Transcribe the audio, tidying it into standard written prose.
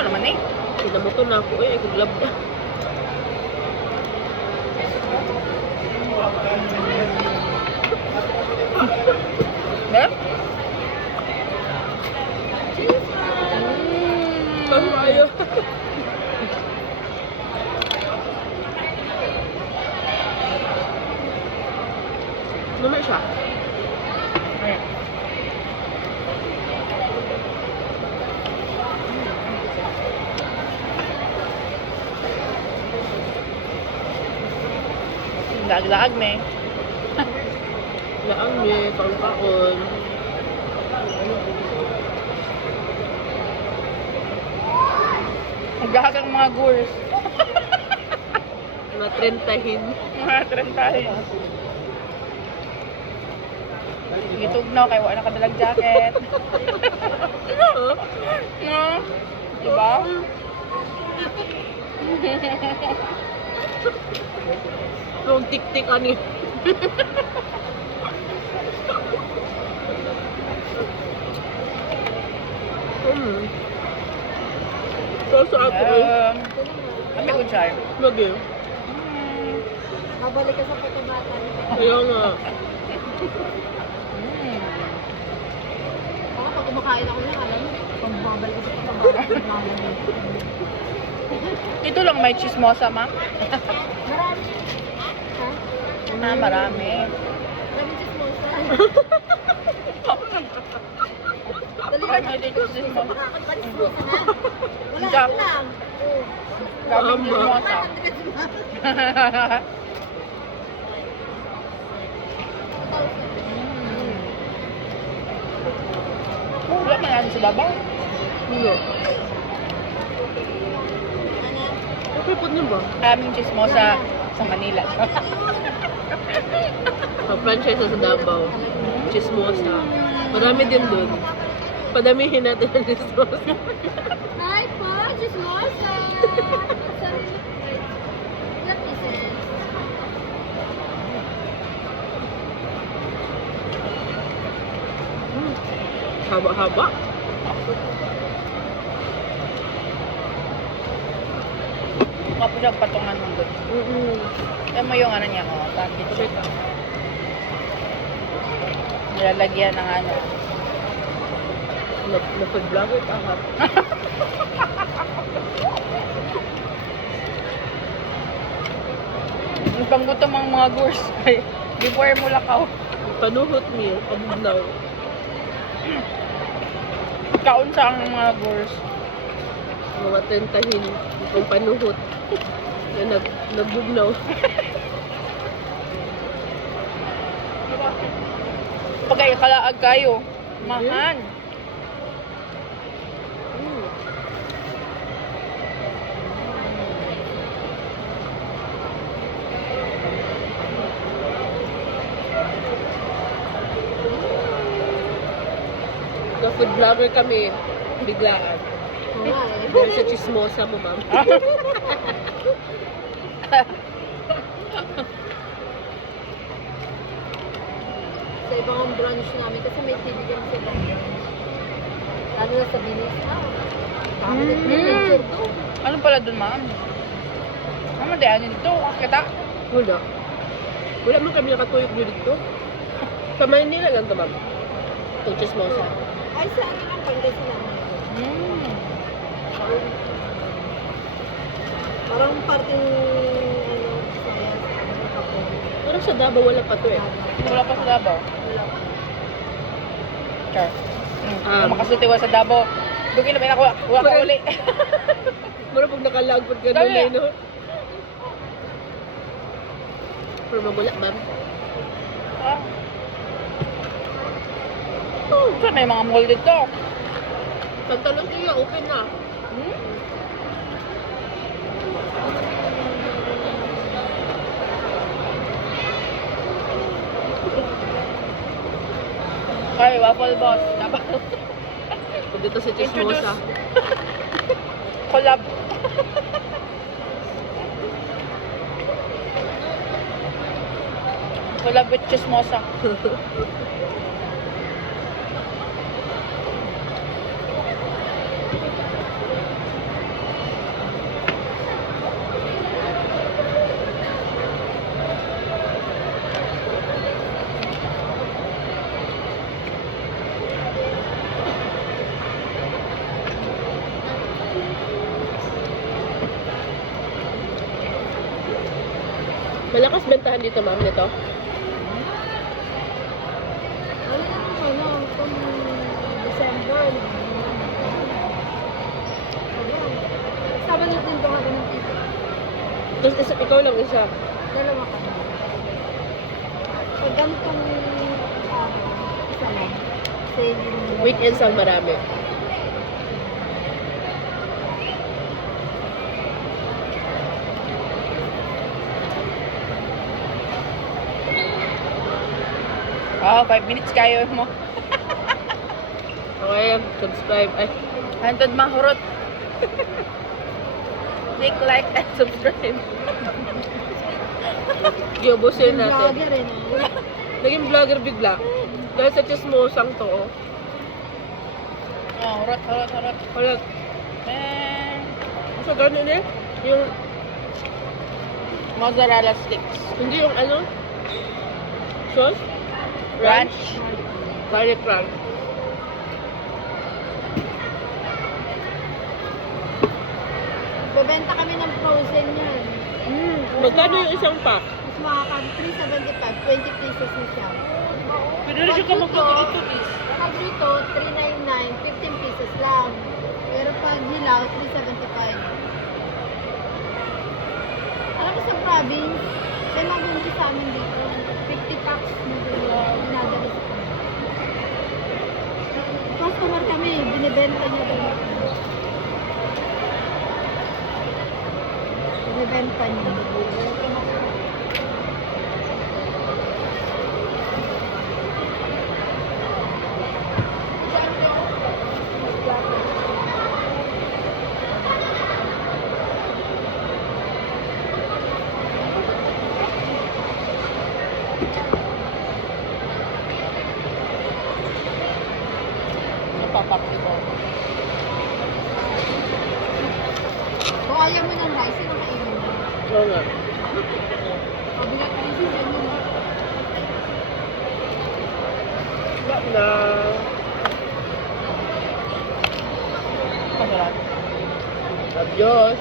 Oo naman eh. Pinamoto na ako eh. Kuglab na. Beb? Ano ayaw? Naman siya. Lag-lag me. Laan niya, kaon-kaon. Magahag ang mga gurs. Mga trentahin. Mga trentahin. Gitugnaw kay wala nakadalag jacket. No? Diba? Yung tik-tik ani. So sa ako eh. Kami ko siya. Lagi. Mabalik ka sa pagkabata. Kaya nga. Ako pag kumakain ako niya, alam mo, pag bumabalik ka sa pagkabata, Ito lang may chismosa, ma. marami. Ha? Ah, marami. Marami chismosa. Dali Ay, na. may chismosa. Makakapag-chismosa na. Wala Jack. ka lang. Oo. Daming chismosa. Wala man natin sa babaw. Ano? Okay po niyo ba? Aming chismosa sa Manila. Pa-franchise sa Davao. Chismosa. Marami din dun. Padamihin natin ang chismosa. Hi po, chismosa. What is it? Haba-haba. Kapag siya patungan ng good. Kaya mo yung ano niya, oh, package. Check. Nilalagyan ng ano. Napag-vlogger ka ha. Yung panggutom ang mga gurs. Ay, before mo lakaw. Panuhot meal, pabugnaw. Kaon sa ang mga gurs. Mga tentahin, itong panuhot. Na nagbugnaw. Pagay kalaag kayo. Mahan. Na-food vlogger kami, biglaan. Oo nga eh. Dahil sa chismosa mo, ma'am. Sa ibang branch namin, kasi may TV kami sa ibang branch. Lalo na sa Binis. Kami nag-picture doon. Ano pala dun, ma'am? Mama, di ano dito? Kita? Wala. Wala man kami nakatuyok dito. Sa Maynila lang ito, ma'am. Itong chismosa. Ay, sa akin ang Pangasinan. Parang parting, ano, science, ano, kapag. Pero sa Davao, wala pa to eh. Wala pa sa Davao. Wala pa. Char. Makasutiwa sa Davao. Dugin na ba ako? Wala ka uli. Mura pag nakalagpod ka Dali. doon eh, no? Pero magula, ma'am. Ah. Saan may mga mall dito? Santa Lucia, open na. Ay, waffle boss. Pag dito sa chismosa. Collab. Collab with chismosa. Malakas bentahan dito, ma'am, nito. Kung December, sama natin ito nga ng tito. Tapos ikaw lang isa. Dalawa ka. So, ganitong isa lang. Sale yung... Weekends ang marami. Oh, 5 minutes kayo mo. Okay, subscribe. Ay, Hantod mahurot. Click like and subscribe. giubusin natin. Vlogger eh, no? Naging vlogger bigla. Dahil sa chismosang to. Oh. Oh, hurot, hurot, hurot. Wala. Man. So, ganun eh. Yung, Mozzarella sticks. hindi yung ano? Sauce? Ranch. Garlic ranch. Bebenta kami ng frozen yan. Magkano yung isang pack? Mas makaka 375, 20 pesos na siya. Pwede rin siya ka magluto is. Pag luto, 399, 15 pesos lang. Pero pag hilaw, 375. Alam mo sa province, may magundi sa amin dito. 50 packs na dinadala sa amin. Customer kami, binibenta niya doon. Binibenta niya. Napapakti ko. Kung ayaw mo ng rice, sino kainin mo? Oo nga. Pabigat rin siya dyan. Wala na. Masarap. Adios.